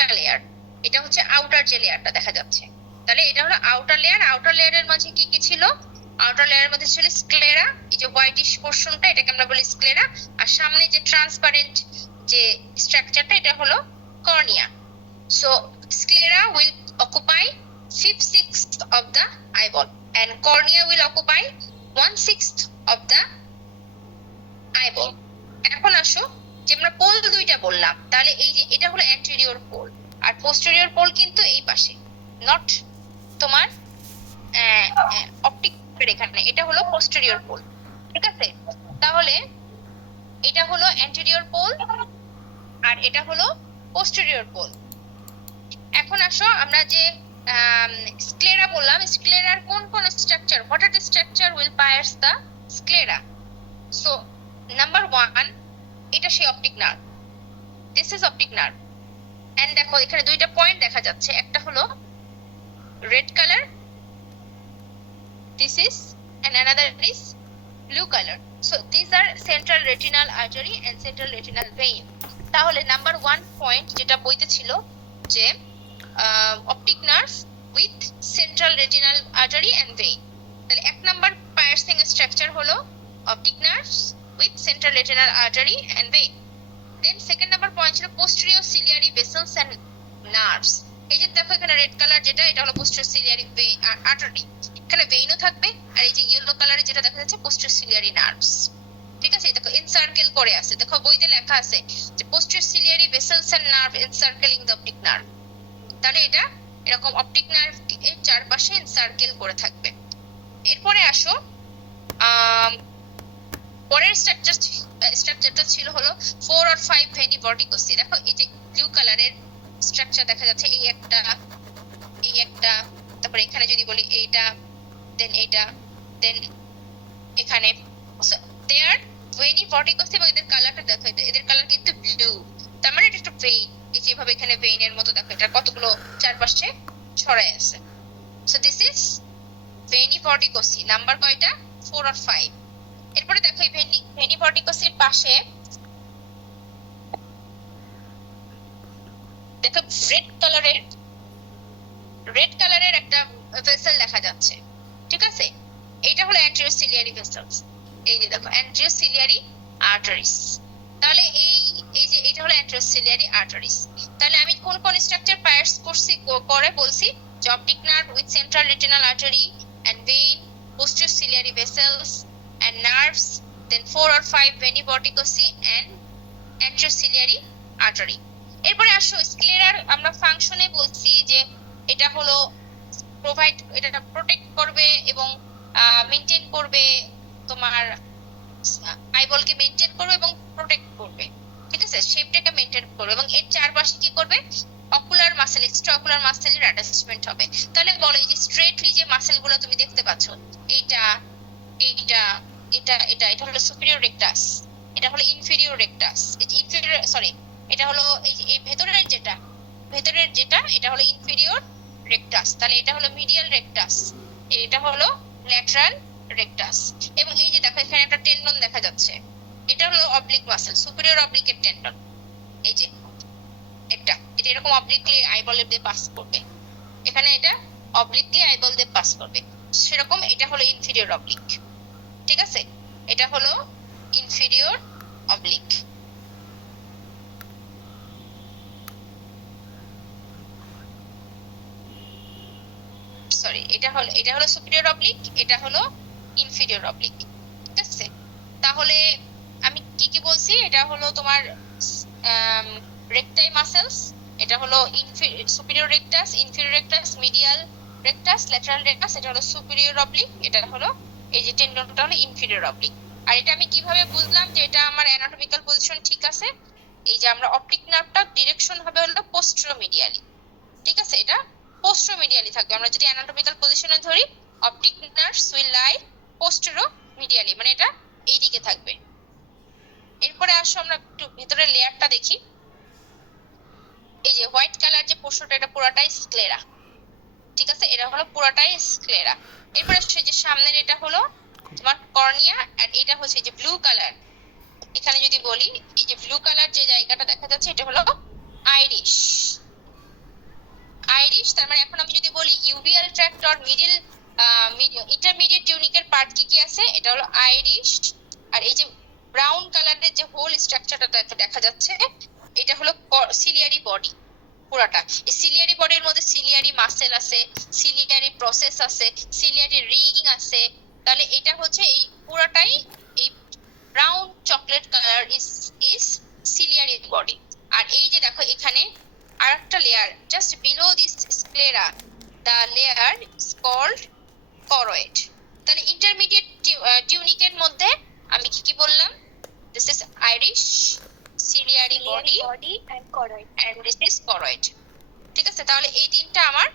একটা লেয়ার, এটা হচ্ছে আউটার যে লেয়ারটা দেখা যাচ্ছে। তাহলে এটা হলো আউটার লেয়ার। আউটার লেয়ারের মাঝে কি কি ছিল? আউটার লেয়ারের মধ্যে ছিল স্ক্লেরা, এই যে হোয়াইটিশ পোরশনটা এটাকে আমরা বলি স্ক্লেরা, আর সামনে যে ট্রান্সপারেন্ট যে স্ট্রাকচারটা এটা হলো cornea. So sclera will occupy 5/6 of the eyeball and cornea will occupy 1/6 of the eyeball. এখন আসো যে আমরা পোল দুইটা বললাম, তাহলে এই যে এটা হলো অ্যান্টেরিয়র পোল আর পোস্টেরিয়র পোল কিন্তু এই পাশে, নট তোমার অপটিক এখানে, এটা হলো পোস্টেরিয়র পোল। ঠিক আছে, তাহলে এটা হলো অ্যান্টেরিয়র পোল আর এটা হলো পোস্টেরিয়র পোল। এখন আসো আমরা যে স্ক্লেরা বললাম, স্ক্লেরার কোন কোন structure, what are the structure will pierce the sclera? So number 1, এটা সেই optic nerve, this is optic nerve. And দেখো এখানে দুইটা পয়েন্ট দেখা যাচ্ছে, একটা হলো red colour, this is, and another is blue color. So these are central retinal artery and central retinal vein. তাহলে নাম্বার 1 পয়েন্ট যেটা বইতে ছিল যে optic nerve with central retinal artery and vein, তাহলে এক নাম্বার পায়ার্সিং স্ট্রাকচার হলো optic nerves with central retinal artery and vein. Then second number point ছিল posterior ciliary vessels and nerves. এই যে দেখো এখানে রেড কালার যেটা, এটা হলো পোস্টেরিয়র সিলিয়ারি আর্টারি, এখানে ভেইনও থাকবে, আর এই যে ইয়েলো কালারে যেটা দেখা যাচ্ছে পোস্টেরিয়র সিলিয়ারি নার্ভস। ঠিক আছে, দেখো এনসার্কেল করে আছে, দেখো বইতে লেখা আছে যে posterior ciliary vessels and nerve encircling the optic nerve. তাহলে এটা এরকম অপটিক নার্ভ এর চারপাশে এনসার্কেল করে থাকবে। এরপরে আসো পরের স্ট্রাকচারটা ছিল হলো 4 or 5 ভেনি ভর্টিকোসি। দেখো এই যে ব্লু কালারের স্ট্রাকচার দেখা যাচ্ছে, এই একটা, তারপরে এখানে যদি বলি এইটা, দেন এইটা, দেন এখানে দেয়ার ভেনি ভর্টিকোসি, এবং এদের কালারটা দেখো, এদের কালার কিন্তু ব্লু, তার মানে এটা একটা ভেইন, এই যেভাবে এখানে ভেইনের মতো দেখো এটা কতগুলো চারপাশে ছড়ায় আছে। সো দিস ইজ ভেনি ভর্টিকোসি, নাম্বার কয়টা? 4 or 5। এরপরে দেখো এই ভেনি ভর্টিকোসির পাশে দেখো রেড কালারের একটা ভেসেল দেখা যাচ্ছে। ঠিক আছে, এইটা হলো অ্যান্টেরিয়র সিলিয়ারি ভেসেলস, এই যে দেখো অ্যান্টেরিয়র সিলিয়ারি আর্টারিস। তাহলে এই যে এটা হলো অ্যান্টেরিয়র সিলিয়ারি আর্টারিস। তাহলে আমি কোন কোন স্ট্রাকচার পায়ার্স করছি করে বলছি যে optic nerve with central retinal artery and vein, posterior ciliary vessels and nerves, then 4 or 5 veni porticosi and anterior ciliary artery. এরপরে আসো স্ক্লেরার আমরা ফাংশনে বলছি যে এটা হলো প্রোভাইড, এটা প্রোটেক্ট করবে এবং মেইনটেইন করবে, তোমার আইবলকে মেইনটেইন করবে এবং প্রোটেক্ট করবে। ঠিক আছে, শেপটাকে মেইনটেইন করবে এবং এর চারপাশে কি করবে? অকুলার মাসেল, এক্সট্রা অকুলার মাসেলের অ্যাটাচমেন্ট হবে। তাহলে বলো এই যে স্ট্রেটলি যে মাসেলগুলো তুমি দেখতে পাচ্ছ, এইটা এইটা এটা এটা এটা হলো সুপিরিয়র রেকটাস, এটা হলো ইনফেরিয়র রেকটাস, ইনফেরিয়র সরি এটা হলো এই ভেতরের যেটা এটা হলো ইনফেরিয়র রেকটাস, তাহলে এটা হলো মিডিয়াল রেকটাস, এটা হলো ল্যাটারাল রেকটাস। এবং এই যে দেখো এখানে একটা টেন্ডন দেখা যাচ্ছে, এটা হলো অবলিক মাসেল, সুপিরিয়র অবলিকের টেন্ডন, এই যে এটা এরকম অবলিকলি আইবল দিয়ে পাস করবে, এখানে এটা অবলিকলি আইবল দিয়ে পাস করবে, সেরকম এটা হলো ইনফেরিয়র অবলিক। ঠিক আছে, এটা হলো ইনফেরিয়র অবলিক। সরি এটা হলো সুপিরিয়র অবলিক, এটা হলো ইনফেরিয়র অবলিক। ঠিক আছে, তাহলে আমি কি বলছি? এটা হলো তোমার রেকটাই মাসেলস, এটা হলো superior rectus, inferior rectus, medial rectus, lateral rectus, এটা হলো সুপিরিয়র অবলিক, এটা হলো এই যে টেন্ডনটা হলো ইনফেরিয়র অবলিক। আর এটা আমি কিভাবে বুঝলাম যে এটা আমার অ্যানাটমিক্যাল পজিশন ঠিক আছে? এই যে আমরা অপটিক নার্ভটা ডিরেকশন হবে হলো পোস্টেরোমিডিয়ালি। ঠিক আছে, এটা পোস্টেরোমিডিয়ালি থাকবে। আমরা যদি অ্যানাটমিক্যাল পজিশনে ধরি, অপটিক নার্ভস উইল লাই পোস্টেরোমিডিয়ালি, মানে এটা এই দিকে থাকবে। এরপরে আসো আমরা একটু ভেতরের লেয়ারটা দেখি। এই যে হোয়াইট কালার যে পোর্শনটা, এটা পুরোটাই স্ক্লেরা। ঠিক আছে, এটা হলো পুরোটাই স্ক্লেরা। এরপরে সেই যে সামনের এটা হলো তোমার কর্নিয়া, আর এটা হচ্ছে যে ব্লু কালার, এখানে যদি বলি এই যে ব্লু কালার যে জায়গাটা দেখা যাচ্ছে এটা হলো আইরিশ। তার মানে এখন আমি যদি বলি uveal tract or middle intermediate টিউনিকের পার্ট কি কি আছে, এটা হলো আইরিশ, আর এই যে ব্রাউন কালারের যে হোল স্ট্রাকচারটা দেখা যাচ্ছে এটা হলো সিলিয়ারি বডি পুরাটা। এই সিলিয়ারি বডির মধ্যে সিলিয়ারি মাসেল আছে, সিলিয়ারি প্রসেস আছে, সিলিয়ারি রিং আছে। তাহলে এটা হচ্ছে এই পুরাটাই এই brown chocolate colour is ciliary body. আর এই যে দেখো এখানে আরেকটা layer just below this sclera, the layer is called choroid. তাহলে ইন্টারমিডিয়েট টিউনিকের মধ্যে আমি কি কি বললাম, this is iris, ciliary body and this is choroid। ঠিক আছে, তাহলে এই তিনটা আমার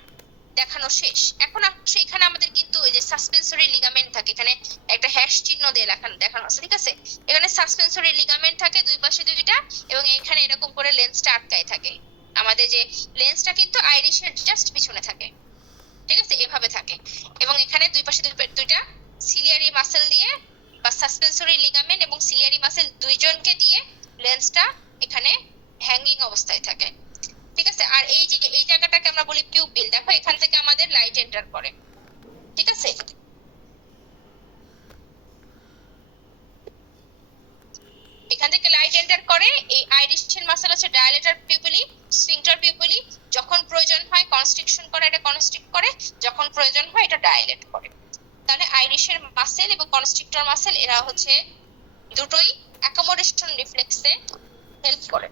দেখানো শেষ। এখন এখানে আমাদের কিন্তু এই যে সাসপেন্সরি লিগামেন্ট থাকে, এখানে একটা হ্যাশ চিহ্ন দিয়ে দেখানো আছে, ঠিক আছে। এখানে সাসপেন্সরি লিগামেন্ট থাকে দুই পাশে দুইটা, এবং এখানে এরকম করে লেন্সটা আটকায় থাকে। আমাদের যে লেন্সটা কিন্তু আইরিশের জাস্ট পিছনে থাকে, ঠিক আছে, এভাবে থাকে। এবং এখানে দুই পাশে দুইটা সিলিয়ারি মাসেল দিয়ে বা সাসপেন্সরি লিগামেন্ট এবং সিলিয়ারি মাসেল দুইজনকে দিয়ে লেন্সটা এখানে হ্যাঙ্গিং অবস্থায় থাকে, ঠিক আছে। আর এই যে এই জায়গাটাকে আমরা বলি পিউপিল। দেখো এখান থেকে আমাদের লাইট এন্টার করে, ঠিক আছে। এখান থেকে লাইট এন্টার করে। এই আইরিশের মাসেল আছে ডায়ালেটর পিউপিলি, স্ফিংক্টার পিউপিলি। যখন প্রয়োজন হয় কনস্ট্রিকশন করে, এটা কনস্ট্রিক্ট করে, যখন প্রয়োজন হয় এটা ডায়ালেট করে। তাহলে আইরিশের মাসেল এবং কনস্ট্রিক্টর মাসেল এরা হচ্ছে দুটোই অ্যাকোমোডেশন রিফ্লেক্সে হেল্প করে।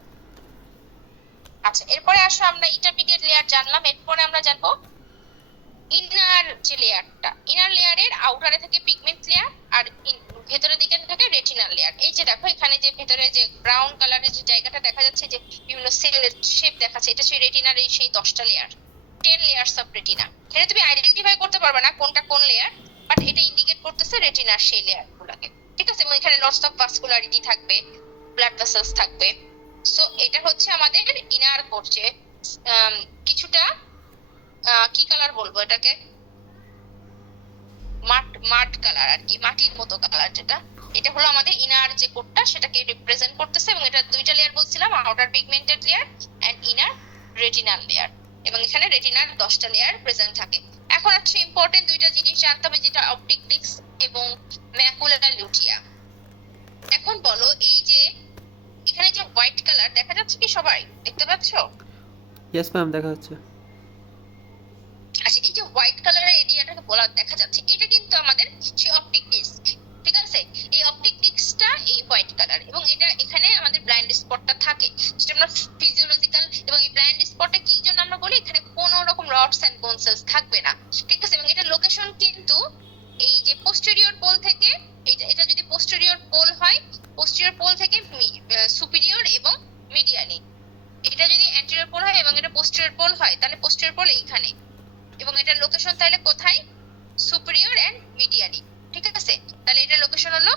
আচ্ছা, এরপরে আসো আমরা ইন্টারমিডিয়েট লেয়ার জানলাম, এরপরে আমরা জানবো ইনার যে লেয়ারটা। ইনার লেয়ারের আউটারে থাকে পিগমেন্ট লেয়ার, আর ভেতরের দিকে থাকে রেটিনাল লেয়ার। এই যে দেখো এখানে যে ভেতরে যে ব্রাউন কালারের যে জায়গাটা দেখা যাচ্ছে, যে বিভিন্ন সেলের শেপ দেখাচ্ছে, এটা সেই রেটিনার এই সেই 10টা লেয়ার, 10 লেয়ারস অফ রেটিনা। এটা তুমি আইডেন্টিফাই করতে পারবে না কোনটা কোন লেয়ার, বাট এটা ইন্ডিকেট করতেছে রেটিনার সেই লেয়ার গুলাকে, ঠিক আছে। এবং এখানে লটস অফ ভাস্কুলারিটি থাকবে, ব্লাড ভেসেলস থাকবে। সো এটা হচ্ছে আমাদের ইনার কোর, যে কিছুটা কি কালার বলবো এটাকে, মাট কালার আর কি, মাটির মতো কালার যেটা, এটা হলো আমাদের ইনার যে কোটটা সেটাকে রিপ্রেজেন্ট করতেছে। এবং এটা দুইটা লেয়ার বলছিলাম, outer pigmented layer and inner retinal layer. এবং এখানে রেটিনার 10টা লেয়ার প্রেজেন্ট থাকে। এখন হচ্ছে ইম্পর্টেন্ট দুইটা জিনিস জানতে হবে, যেটা অপটিক ডিস্ক এবং ম্যাকুলার লুটিয়া। এখন বলো এই যে এখানে যে হোয়াইট কালার দেখা যাচ্ছে কি, সবাই দেখতে পাচ্ছো? ইয়েস ম্যাম, দেখা যাচ্ছে। আচ্ছা, এই যে হোয়াইট কালারের এরিয়াটাকে বলা দেখা যাচ্ছে, এটা কিন্তু আমাদের সেই অপটিক ডিস্ক, ঠিক আছে। এই অপটিক ডিস্কটা এই হোয়াইট কালার, এবং এটা এখানে আমাদের ব্লাইন্ড স্পটটা থাকে, যেটা আমরা ফিজিওলজিক্যাল। এবং এই ব্লাইন্ড স্পটটা কি জন্য আমরা বলি, এখানে কোনো রকম রডস এন্ড বোন সেলস থাকবে না, ঠিক আছে। এবং এটা লোকেশন কিন্তু এই যে পোস্টেরিয়র পোল থেকে, এটা যদি পোস্টেরিয়র পোল হয়, পোস্টেরিয়র পোল থেকে সুপিরিয়র এবং মিডিয়ালি। এটা যদি অ্যান্টেরিয়র পোল হয় এবং এটা পোস্টেরিয়র পোল হয়, তাহলে পোস্টেরিয়র পোল এইখানে, এবং এটার লোকেশন তাহলে কোথায়, সুপিরিয়র এন্ড মিডিয়ালি, ঠিক আছে। তাহলে এটার লোকেশন হলো